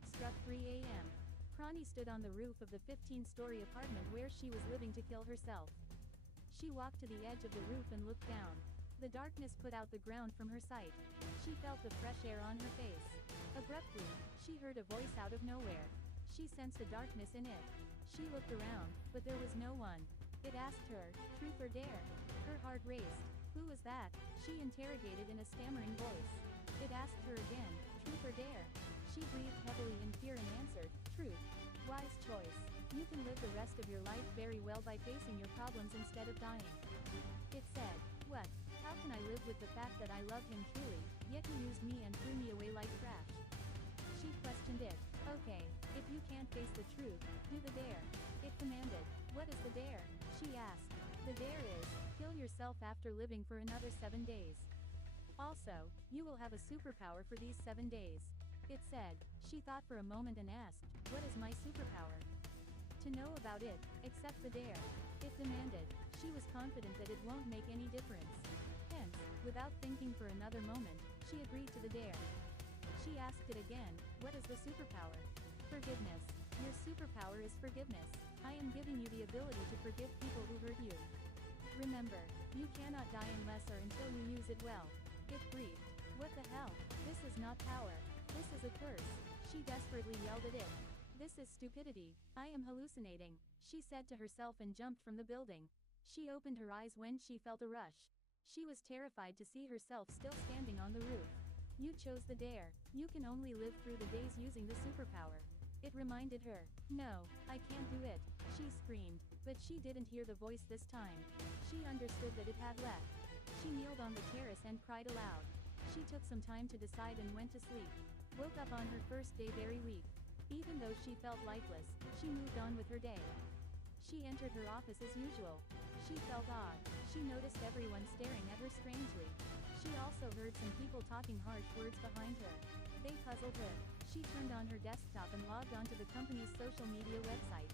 clock struck 3 a.m. Pranny stood on the roof of the 15-story apartment where she was living to kill herself. She walked to the edge of the roof and looked down. The darkness put out the ground from her sight. She felt the fresh air on her face. Abruptly, she heard a voice out of nowhere. She sensed a darkness in it. She looked around, but there was no one. It asked her, truth or dare? Her heart raced. Who was that? She interrogated in a stammering voice. It asked her again, truth or dare? She breathed heavily in fear and answered, truth. Wise choice. You can live the rest of your life very well by facing your problems instead of dying. It said, what? How can I live with the fact that I love him truly, yet he used me and threw me away like trash? She questioned it. Okay, if you can't face the truth, do the dare. It commanded. What is the dare? She asked. The dare is, kill yourself after living for another 7 days. Also, you will have a superpower for these 7 days. It said. She thought for a moment and asked, what is my superpower? To know about it, accept the dare. It demanded. She was confident that it won't make any difference. Hence, without thinking for another moment, she agreed to the dare. She asked it again, what is the superpower? Forgiveness. Your superpower is forgiveness. I am giving you the ability to forgive people who hurt you. Remember, you cannot die unless or until you use it well. It breathed. What the hell? This is not power. This is a curse. She desperately yelled at it. This is stupidity. I am hallucinating, she said to herself and jumped from the building. She opened her eyes when she felt a rush. She was terrified to see herself still standing on the roof. You chose the dare. You can only live through the days using the superpower. It reminded her. No, I can't do it, she screamed, but she didn't hear the voice this time. She understood that it had left. She kneeled on the terrace and cried aloud. She took some time to decide and went to sleep. Woke up on her first day very weak. Even though she felt lifeless, she moved on with her day. She entered her office as usual. She felt odd. She noticed everyone staring at her strangely. She also heard some people talking harsh words behind her. They puzzled her. She turned on her desktop and logged onto the company's social media website.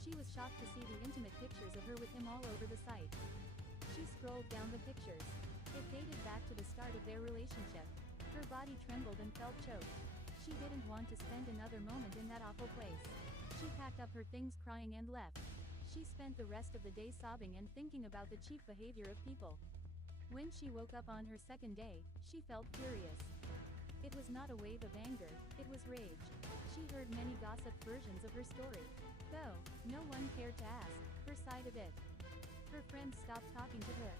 She was shocked to see the intimate pictures of her with him all over the site. She scrolled down the pictures. It dated back to the start of their relationship. Her body trembled and felt choked. She didn't want to spend another moment in that awful place. She packed up her things crying and left. She spent the rest of the day sobbing and thinking about the cheap behavior of people. When she woke up on her second day, she felt furious. It was not a wave of anger, it was rage. She heard many gossip versions of her story. Though, no one cared to ask her side of it. Her friends stopped talking to her.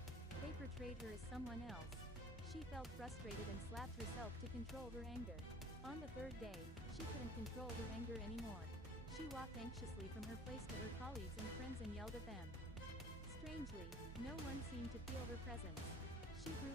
They portrayed her as someone else. She felt frustrated and slapped herself to control her anger. On the third day, she couldn't control her anger anymore. She walked anxiously from her place to her colleagues and friends and yelled at them. Strangely, no one seemed to feel her presence. She grew